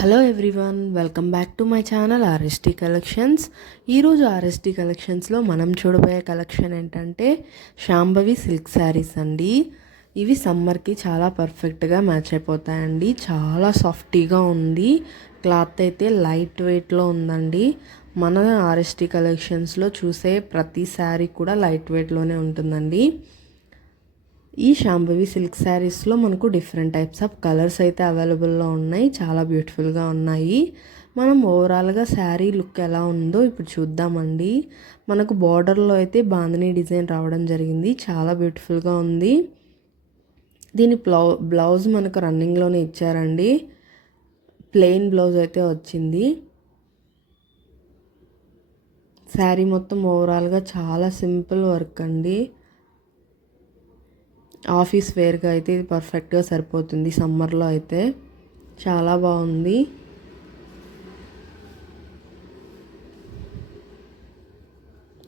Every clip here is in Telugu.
Hello everyone, welcome back to my channel ఆర్ఎస్టీ collections. ఈరోజు ఆర్ఎస్టీ కలెక్షన్స్లో మనం చూడబోయే కలెక్షన్ ఏంటంటే శాంభవి సిల్క్ శారీస్ అండి. ఇవి సమ్మర్కి చాలా పర్ఫెక్ట్గా మ్యాచ్ అయిపోతాయండి. చాలా సాఫ్టీగా ఉంది, క్లాత్ అయితే లైట్ వెయిట్లో ఉందండి. మన ఆర్ఎస్టీ కలెక్షన్స్లో చూసే ప్రతి శారీ కూడా లైట్ వెయిట్లోనే ఉంటుందండి. ఈ శాంభవి సిల్క్ శారీస్లో మనకు డిఫరెంట్ టైప్స్ ఆఫ్ కలర్స్ అయితే అవైలబుల్లో ఉన్నాయి. చాలా బ్యూటిఫుల్గా ఉన్నాయి. మనం ఓవరాల్గా శారీ లుక్ ఎలా ఉందో ఇప్పుడు చూద్దామండి. మనకు బార్డర్లో అయితే బాందినీ డిజైన్ రావడం జరిగింది. చాలా బ్యూటిఫుల్గా ఉంది. దీని బ్లౌజ్ మనకు రన్నింగ్లోనే ఇచ్చారండి. ప్లెయిన్ బ్లౌజ్ అయితే వచ్చింది. శారీ మొత్తం ఓవరాల్గా చాలా సింపుల్ వర్క్ అండి. ఆఫీస్ వేర్గా అయితే ఇది పర్ఫెక్ట్గా సరిపోతుంది. సమ్మర్లో అయితే చాలా బాగుంది.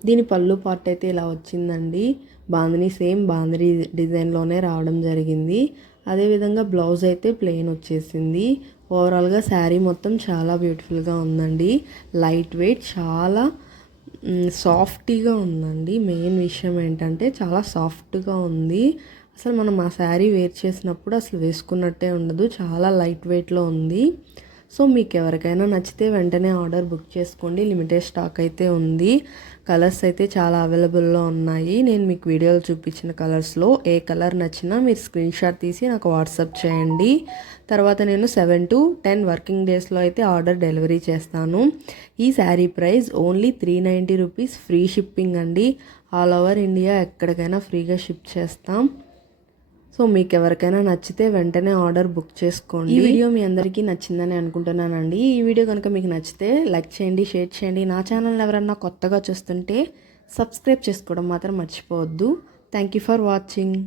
దీని పళ్ళు పార్ట్ అయితే ఇలా వచ్చిందండి. సేమ్ బాందినీ డిజైన్లోనే రావడం జరిగింది. అదేవిధంగా బ్లౌజ్ అయితే ప్లెయిన్ వచ్చేసింది. ఓవరాల్గా శారీ మొత్తం చాలా బ్యూటిఫుల్గా ఉందండి. లైట్ వెయిట్, చాలా సాఫ్టీగా ఉందండి. మెయిన్ విషయం ఏంటంటే చాలా సాఫ్ట్గా ఉంది. అసలు మనం ఆ శారీ వేర్ చేసినప్పుడు అసలు వేసుకున్నట్టే ఉండదు. చాలా లైట్ వెయిట్లో ఉంది. సో మీకు ఎవరికైనా నచ్చితే వెంటనే ఆర్డర్ బుక్ చేసుకోండి. లిమిటెడ్ స్టాక్ అయితే ఉంది. కలర్స్ అయితే చాలా అవైలబుల్లో ఉన్నాయి. నేను మీకు వీడియోలో చూపించిన కలర్స్లో ఏ కలర్ నచ్చినా మీరు స్క్రీన్ షాట్ తీసి నాకు వాట్సాప్ చేయండి. తర్వాత నేను 7 to 10 వర్కింగ్ డేస్లో అయితే ఆర్డర్ డెలివరీ చేస్తాను. ఈ sari price only 390 rupees, free shipping అండి. ఆల్ ఓవర్ ఇండియా ఎక్కడికైనా ఫ్రీగా షిప్ చేస్తాం. సో మీకు ఎవరికైనా నచ్చితే వెంటనే ఆర్డర్ బుక్ చేసుకోండి. ఈ వీడియో మీ అందరికీ నచ్చిందని అనుకుంటున్నానండి. ఈ వీడియో కనుక మీకు నచ్చితే లైక్ చేయండి, షేర్ చేయండి. నా ఛానల్ ఎవరన్నా కొత్తగా చూస్తుంటే సబ్స్క్రైబ్ చేసుకోవడం మాత్రం మర్చిపోవద్దు. Thank you for watching.